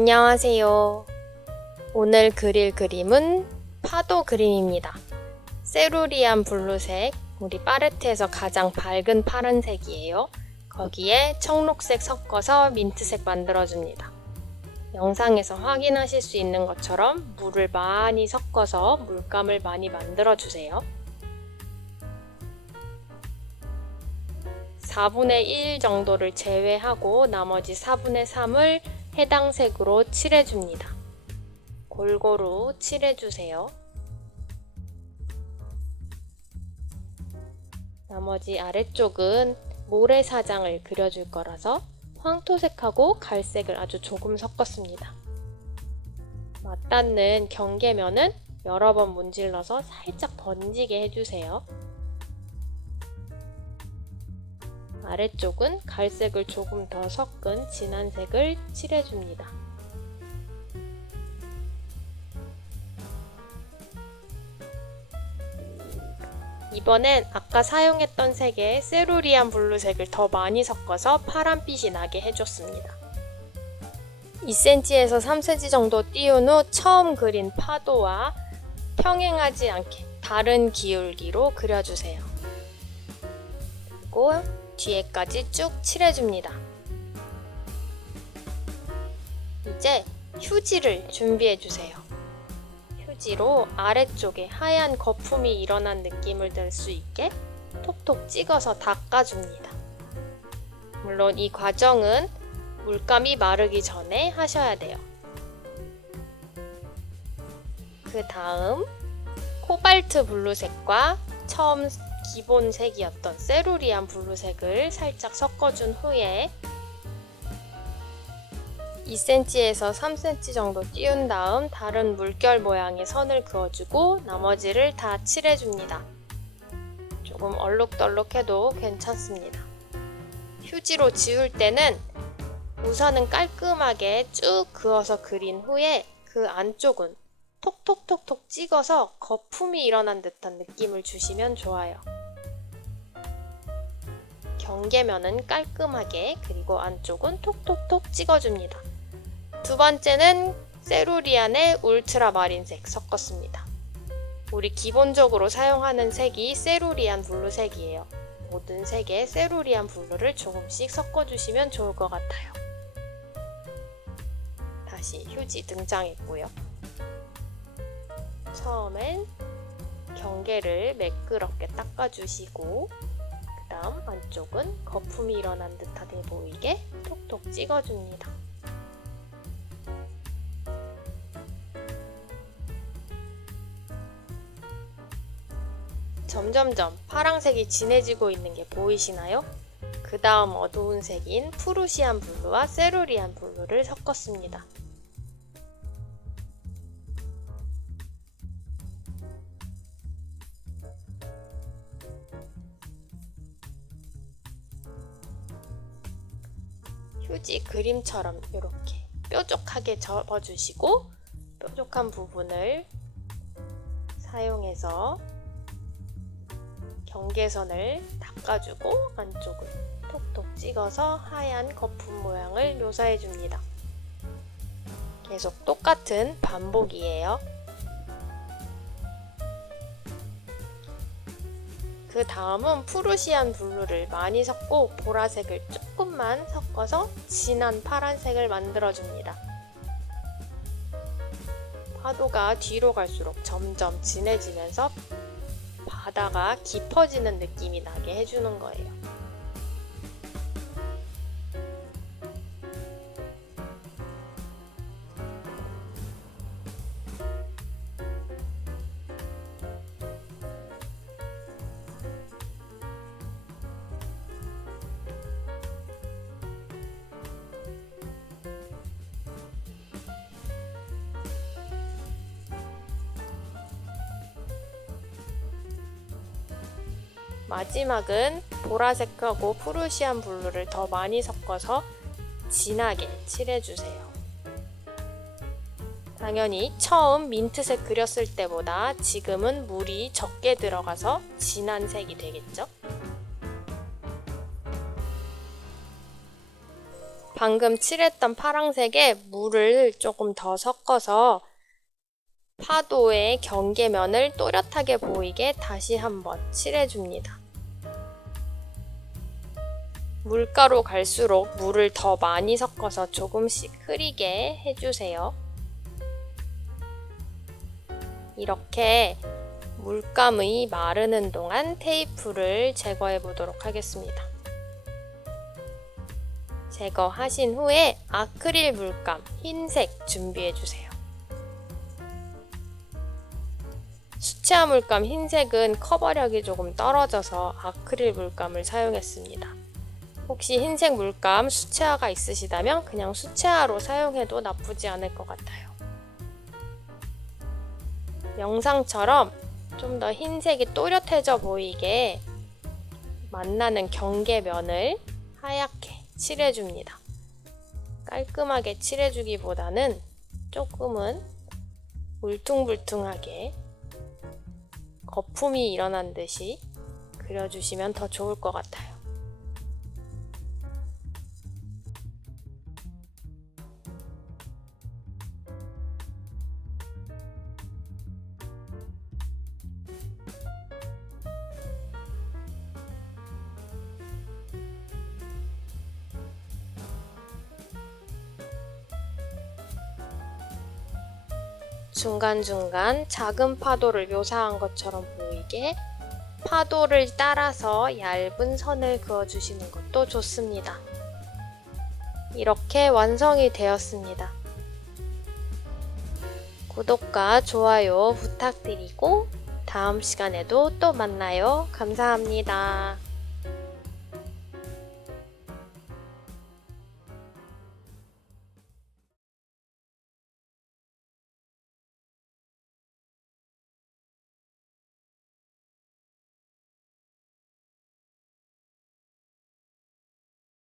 안녕하세요. 오늘 그릴 그림은 파도 그림입니다. 세루리안 블루색, 우리 팔레트에서 가장 밝은 파란색이에요. 거기에 청록색 섞어서 민트색 만들어줍니다. 영상에서 확인하실 수 있는 것처럼 물을 많이 섞어서 물감을 많이 만들어주세요. 4분의 1 정도를 제외하고 나머지 4분의 3을 해당 색으로 칠해줍니다. 골고루 칠해주세요. 나머지 아래쪽은 모래사장을 그려줄 거라서 황토색하고 갈색을 아주 조금 섞었습니다. 맞닿는 경계면은 여러 번 문질러서 살짝 번지게 해주세요. 아래쪽은 갈색을 조금 더 섞은 진한 색을 칠해줍니다. 이번엔 아까 사용했던 색에 세루리안 블루색을 더 많이 섞어서 파란빛이 나게 해줬습니다. 2cm에서 3cm 정도 띄운 후 처음 그린 파도와 평행하지 않게 다른 기울기로 그려주세요. 그리고 뒤에까지 쭉 칠해줍니다. 이제 휴지를 준비해주세요. 휴지로 아래쪽에 하얀 거품이 일어난 느낌을 낼 수 있게 톡톡 찍어서 닦아줍니다. 물론 이 과정은 물감이 마르기 전에 하셔야 돼요. 그 다음 코발트 블루색과 처음 기본 색이었던 세루리안 블루색을 살짝 섞어준 후에 2cm에서 3cm 정도 띄운 다음 다른 물결 모양의 선을 그어주고 나머지를 다 칠해줍니다. 조금 얼룩덜룩해도 괜찮습니다. 휴지로 지울 때는 우선은 깔끔하게 쭉 그어서 그린 후에 그 안쪽은 톡톡톡톡 찍어서 거품이 일어난 듯한 느낌을 주시면 좋아요. 경계면은 깔끔하게, 그리고 안쪽은 톡톡톡 찍어줍니다. 두 번째는 세루리안의 울트라마린색 섞었습니다. 우리 기본적으로 사용하는 색이 세루리안 블루색이에요. 모든 색에 세루리안 블루를 조금씩 섞어주시면 좋을 것 같아요. 다시 휴지 등장했고요. 처음엔 경계를 매끄럽게 닦아주시고 그 다음 안쪽은 거품이 일어난 듯하게 보이게 톡톡 찍어줍니다. 점점점 파란색이 진해지고 있는 게 보이시나요? 그 다음 어두운 색인 푸르시안 블루와 세루리안 블루를 섞었습니다. 휴지 그림처럼 이렇게 뾰족하게 접어주시고 뾰족한 부분을 사용해서 경계선을 닦아주고 안쪽을 톡톡 찍어서 하얀 거품 모양을 묘사해줍니다. 계속 똑같은 반복이에요. 그 다음은 푸르시안 블루를 많이 섞고 보라색을 조금만 섞어서 진한 파란색을 만들어줍니다. 파도가 뒤로 갈수록 점점 진해지면서 바다가 깊어지는 느낌이 나게 해주는 거예요. 마지막은 보라색하고 푸르시안 블루를 더 많이 섞어서 진하게 칠해주세요. 당연히 처음 민트색 그렸을 때보다 지금은 물이 적게 들어가서 진한 색이 되겠죠? 방금 칠했던 파란색에 물을 조금 더 섞어서 파도의 경계면을 또렷하게 보이게 다시 한번 칠해줍니다. 물가로 갈수록 물을 더 많이 섞어서 조금씩 흐리게 해주세요. 이렇게 물감이 마르는 동안 테이프를 제거해 보도록 하겠습니다. 제거하신 후에 아크릴 물감 흰색 준비해 주세요. 수채화 물감 흰색은 커버력이 조금 떨어져서 아크릴 물감을 사용했습니다. 혹시 흰색 물감 수채화가 있으시다면 그냥 수채화로 사용해도 나쁘지 않을 것 같아요. 영상처럼 좀 더 흰색이 또렷해져 보이게 만나는 경계면을 하얗게 칠해줍니다. 깔끔하게 칠해주기보다는 조금은 울퉁불퉁하게 거품이 일어난 듯이 그려주시면 더 좋을 것 같아요. 중간중간 작은 파도를 묘사한 것처럼 보이게 파도를 따라서 얇은 선을 그어주시는 것도 좋습니다. 이렇게 완성이 되었습니다. 구독과 좋아요 부탁드리고 다음 시간에도 또 만나요. 감사합니다.